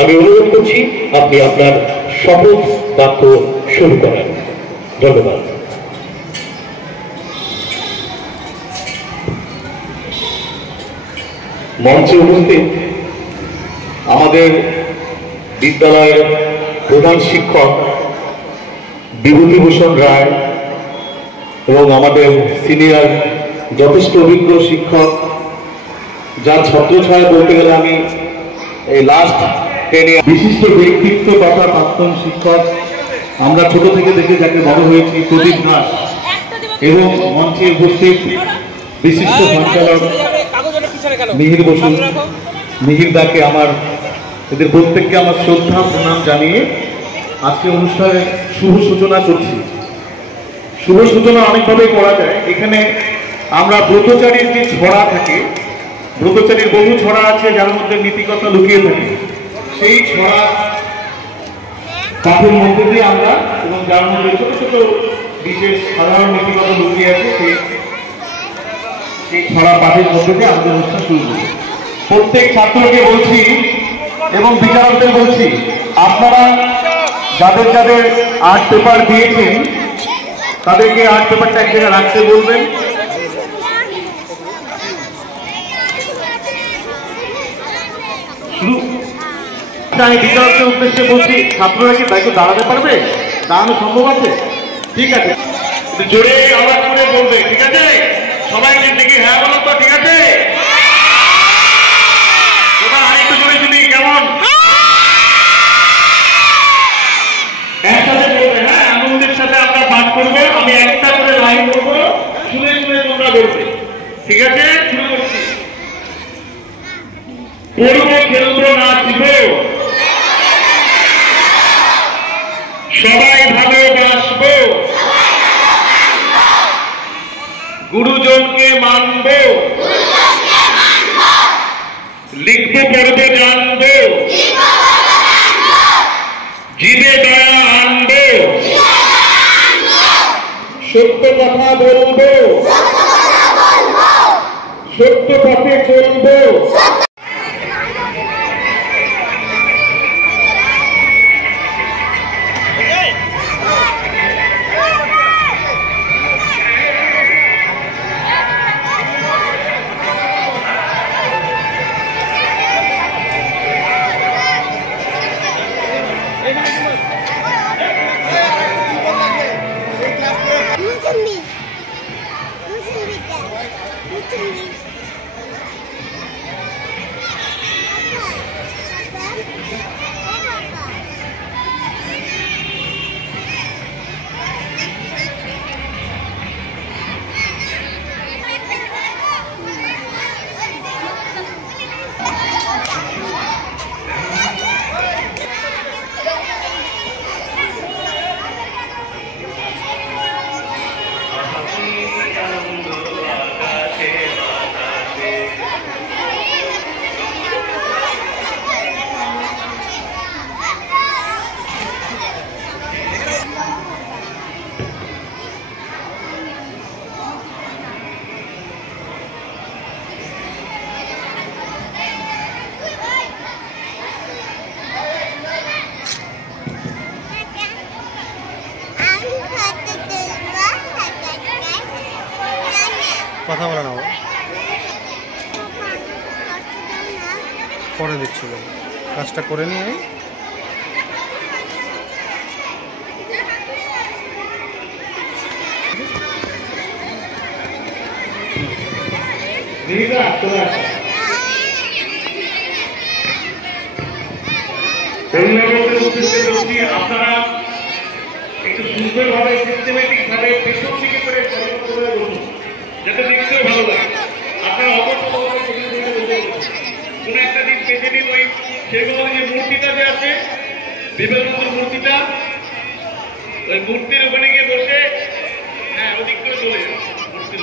আমি অনুরোধ করছি আপনি আপনার শপথ বাক্য শুরু করেন। ধন্যবাদ। মঞ্চে উপস্থিত আমাদের বিদ্যালয়ের প্রধান শিক্ষক বিভূতিভূষণ রায় এবং আমাদের সিনিয়র যথেষ্ট অভিজ্ঞ শিক্ষক, যার ছত্রছায়া বলতে গেলে আমি এই লাস্ট 10 ইয়ার বিশিষ্ট ব্যক্তিত্ব তথা প্রাক্তন শিক্ষক, আমরা ছোট থেকে দেখে যাকে বড় হয়েছি, প্রদীপ দাস, এবং মঞ্চে উপস্থিত বিশিষ্ট সঞ্চালক মিহির বসু, মিহির দাকে আমার এদের প্রত্যেককে আমার শ্রদ্ধা প্রণাম জানিয়ে আজকে অনুষ্ঠানের শুভ সূচনা করছি। শুভ সূচনা অনেকভাবে করা যায়। এখানে আমরা ব্রতচারীর যে ছড়া থাকে, ব্রতচারীর বহু ছড়া আছে যার মধ্যে নীতিকথা লুকিয়ে থাকে, সেই ছড়া পাঠের মধ্যে দিয়ে আমরা, এবং যার মধ্যে ছোট ছোট বিশেষ সাধারণ নীতিকথা লুকিয়ে আছে, সেই ছড়া পাঠের মধ্যে দিয়ে আমাদের অনুষ্ঠান শুরু করি। প্রত্যেক ছাত্রকে বলছি এবং বিচারকদের বলছি, আপনারা যাদের যাদের আর্ট পেপার দিয়েছেন তাদেরকে আর্ট পেপারটা এক জায়গায় রাখতে বলবেন। আমি বিচারকদের উদ্দেশ্যে বলছি, ছাত্ররা কি দায়িত্ব দাঁড়াতে পারবে? দাঁড়ানো সম্ভব আছে? ঠিক আছে, জোরে আওয়াজ করে বলবে, ঠিক আছে? সবাই দেখি হ্যাঁ বলো তো, ঠিক আছে? আরেকটু জোরে শুনি, কেমন? একসাথে বলবে, হ্যাঁ, আনন্দের সাথে আমরা পাঠ করবো। আমি একটা করে লাইন বলবো, শুনে শুনে তোমরা বলবে, ঠিক আছে? শুরু করছি। পড়বো, খেলবো, নাচবো, সবাই ভালোবাসবো, গুরুজনকে মানবো, লিখবো, পড়বো, জানবো, জীবে দয়া আনবো, সত্য কথা বলবো, সত্য পথে চলবো। কথা বলে না, করে দিচ্ছিল, কাজটা করে নিয়ে আপনারা একটু সুন্দরভাবে সিস্টেমেটিক ভাবে পেছন দিকে করে বলুন, যাতে দেখতেও ভালো লাগে। আপনারা কোন একটা দিন পেছনে দিন, ওই সেগুলো যে মূর্তিটা যে আছে, বিবেকানন্দের মূর্তিটা, ওই মূর্তির ওখানে গিয়ে বসে, হ্যাঁ, ওদিক করে চলে যাবে মূর্তির।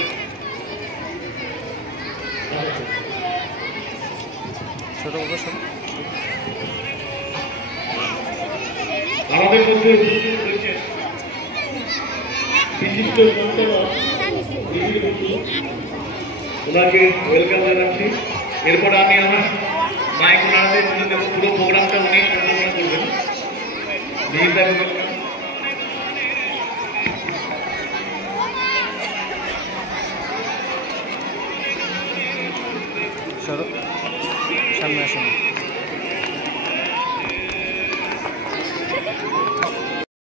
আমাদের মধ্যে বিশিষ্ট সঞ্চালক ওনাকে ওয়েলকাম জানাচ্ছি। এরপর আমি আমার মাইক ওনাদের পুরো প্রোগ্রামটা উনি সরো সামনে আসুন।